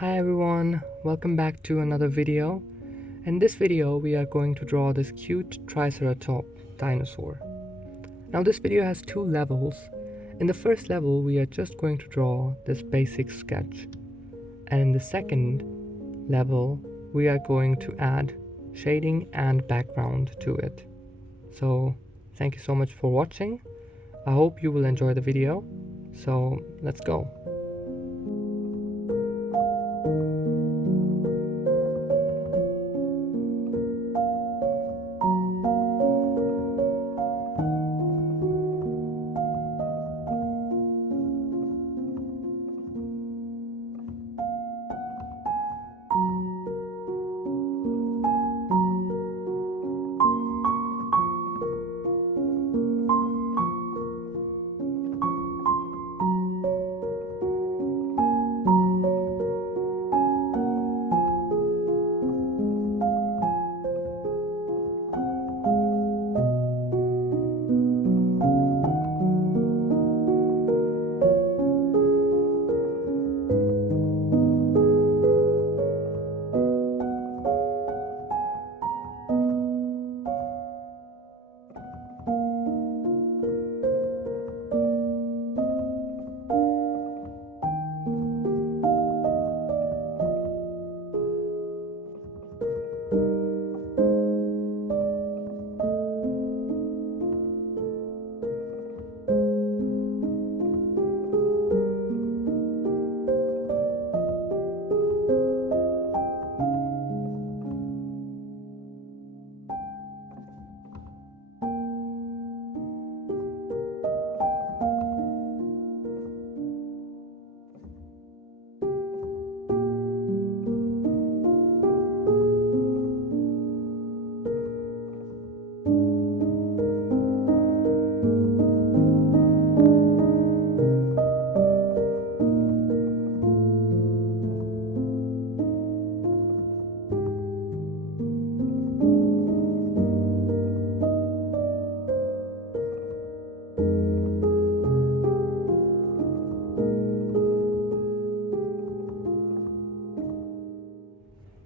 Hi everyone, welcome back to another video. In this video we are going to draw this cute Triceratop dinosaur. Now this video has two levels. In the first level we are just going to draw this basic sketch, and in the second level we are going to add shading and background to it. So thank you so much for watching. I hope you will enjoy the video. So let's go.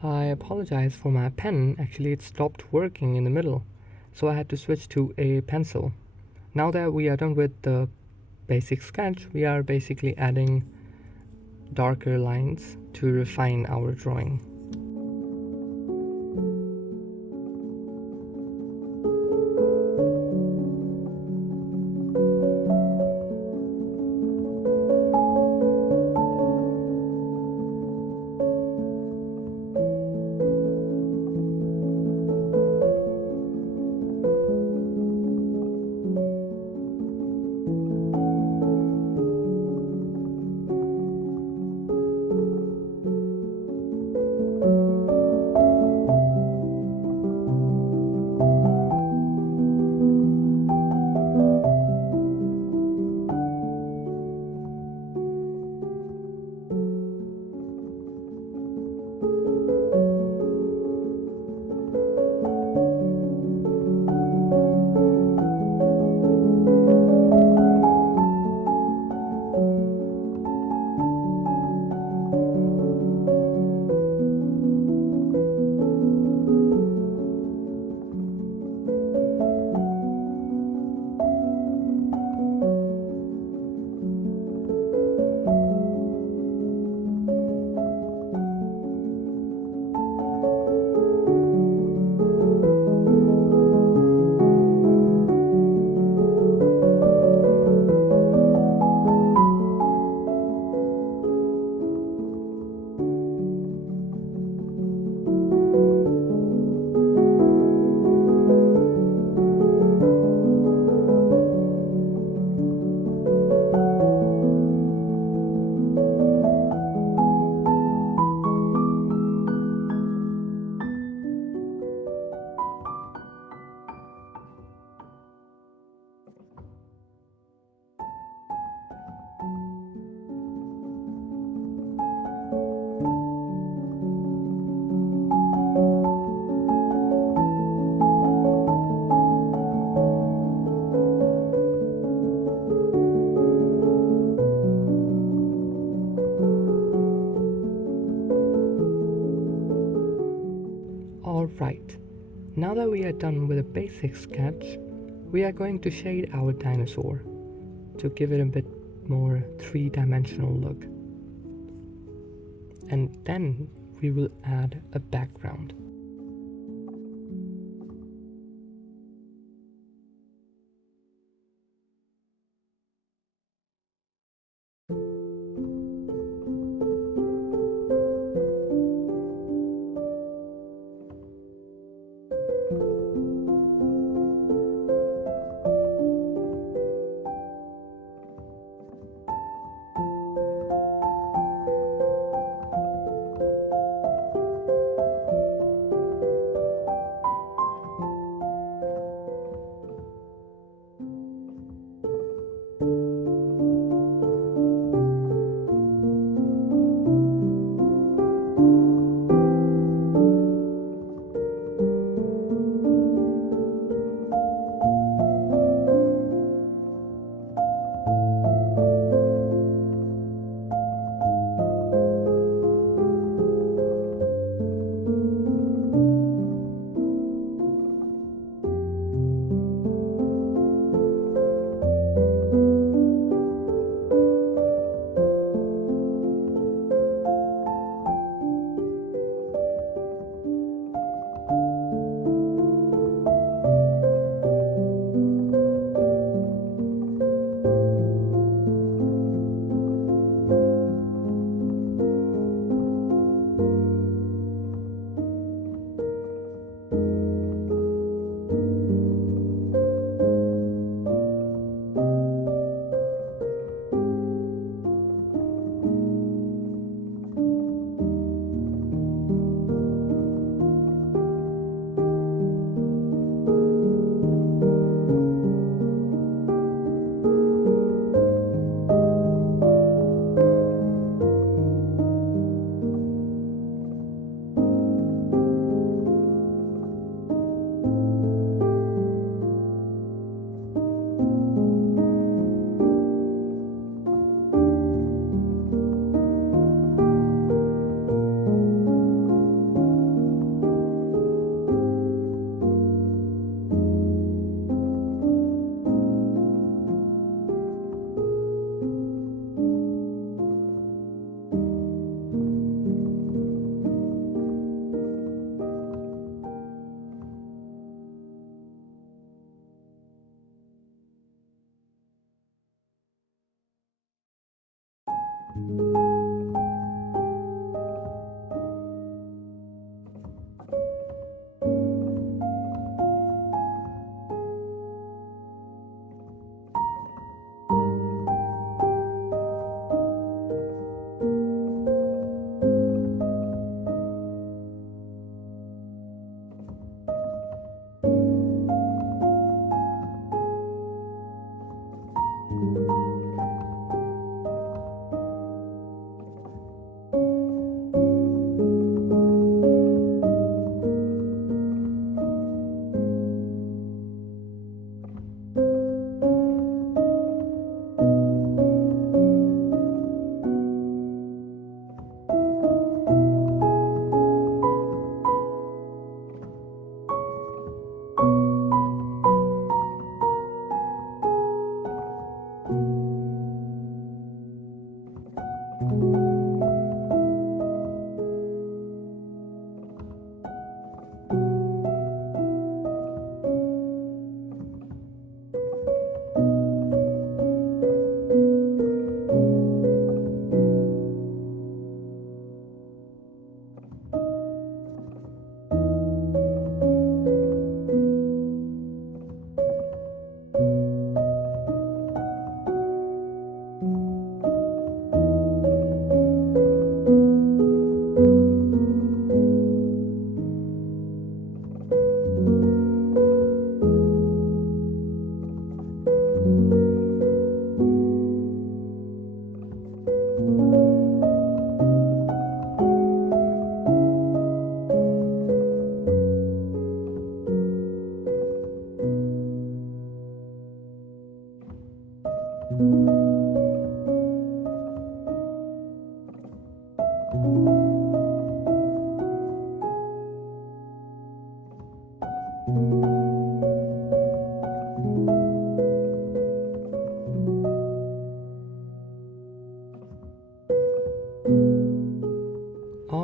I apologize for my pen. Actually, it stopped working in the middle, so I had to switch to a pencil. Now that we are done with the basic sketch, we are basically adding darker lines to refine our drawing. Right, now that we are done with a basic sketch, we are going to shade our dinosaur to give it a bit more three-dimensional look. And then we will add a background.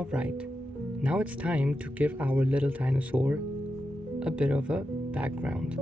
Alright, now it's time to give our little dinosaur a bit of a background.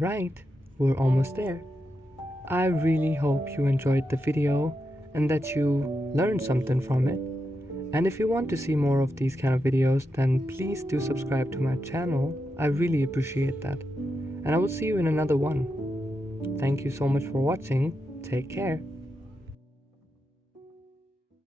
Alright, we're almost there. I really hope you enjoyed the video and that you learned something from it. And if you want to see more of these kind of videos, then please do subscribe to my channel. I really appreciate that. And I will see you in another one. Thank you so much for watching. Take care.